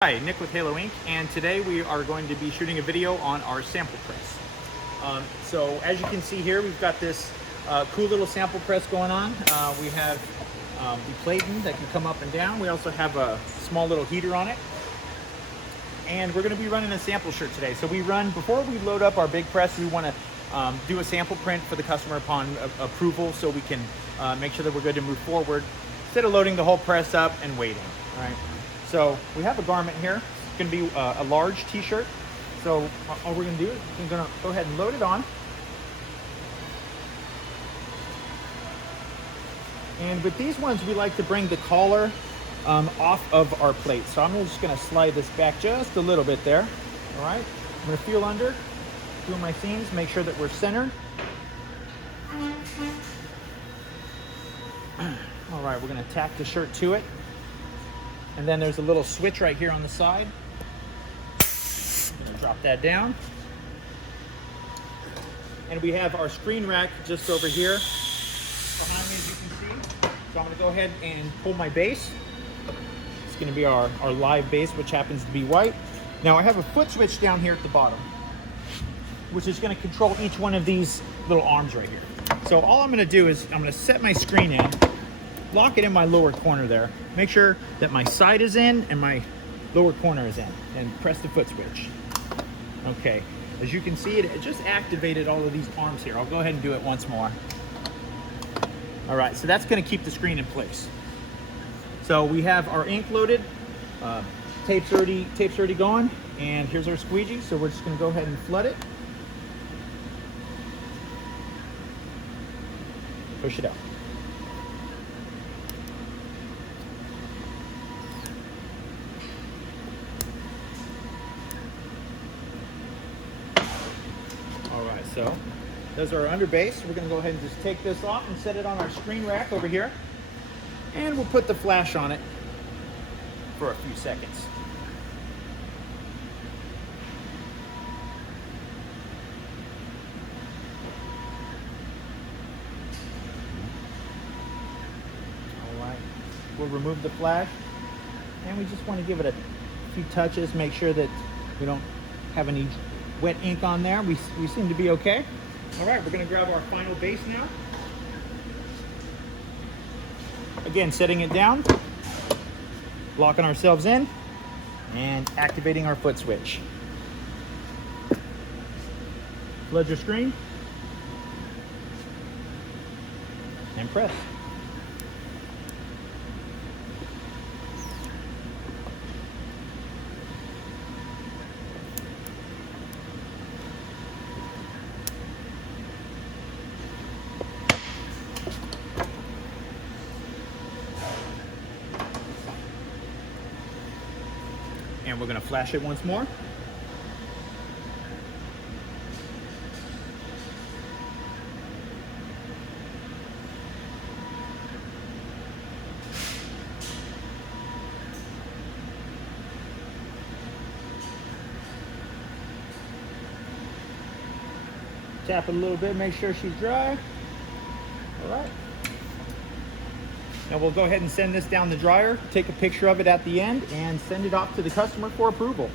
Hi, Nick with Halo Inc. And today we are going to be shooting a video on our sample press. So as you can see here, we've got this cool little sample press going on. We have the platen that can come up and down. We also have a small little heater on it. And we're going to be running a sample shirt today. So before we load up our big press, we want to do a sample print for the customer upon approval so we can make sure that we're good to move forward instead of loading the whole press up and waiting, all right? So we have a garment here. It's going to be a large t-shirt. So all we're going to do is we're going to go ahead and load it on. And with these ones, we like to bring the collar off of our plate. So I'm just going to slide this back just a little bit there. All right. I'm going to feel under, feel my seams, make sure that we're centered. All right, we're going to tack the shirt to it. And then there's a little switch right here on the side. I'm gonna drop that down. And we have our screen rack just over here behind me, as you can see. So I'm gonna go ahead and pull my base. It's gonna be our live base, which happens to be white. Now I have a foot switch down here at the bottom, which is gonna control each one of these little arms right here. So all I'm gonna do is I'm gonna set my screen in, lock it in my lower corner there. Make sure that my side is in and my lower corner is in, and press the foot switch. Okay, as you can see, it just activated all of these arms here. I'll go ahead and do it once more. All right, so that's gonna keep the screen in place. So we have our ink loaded, tape's already going, and here's our squeegee. So we're just gonna go ahead and flood it. Push it out. Alright, so those are our under base. We're going to go ahead and just take this off and set it on our screen rack over here. And we'll put the flash on it for a few seconds. Alright, we'll remove the flash. And we just want to give it a few touches, make sure that we don't have any wet ink on there. We seem to be okay. All right, we're going to grab our final base now. Again, setting it down, locking ourselves in, and activating our foot switch. Flood your screen, and press. And we're going to flash it once more. Tap it a little bit, make sure she's dry. All right. Now we'll go ahead and send this down the dryer, take a picture of it at the end, and send it off to the customer for approval.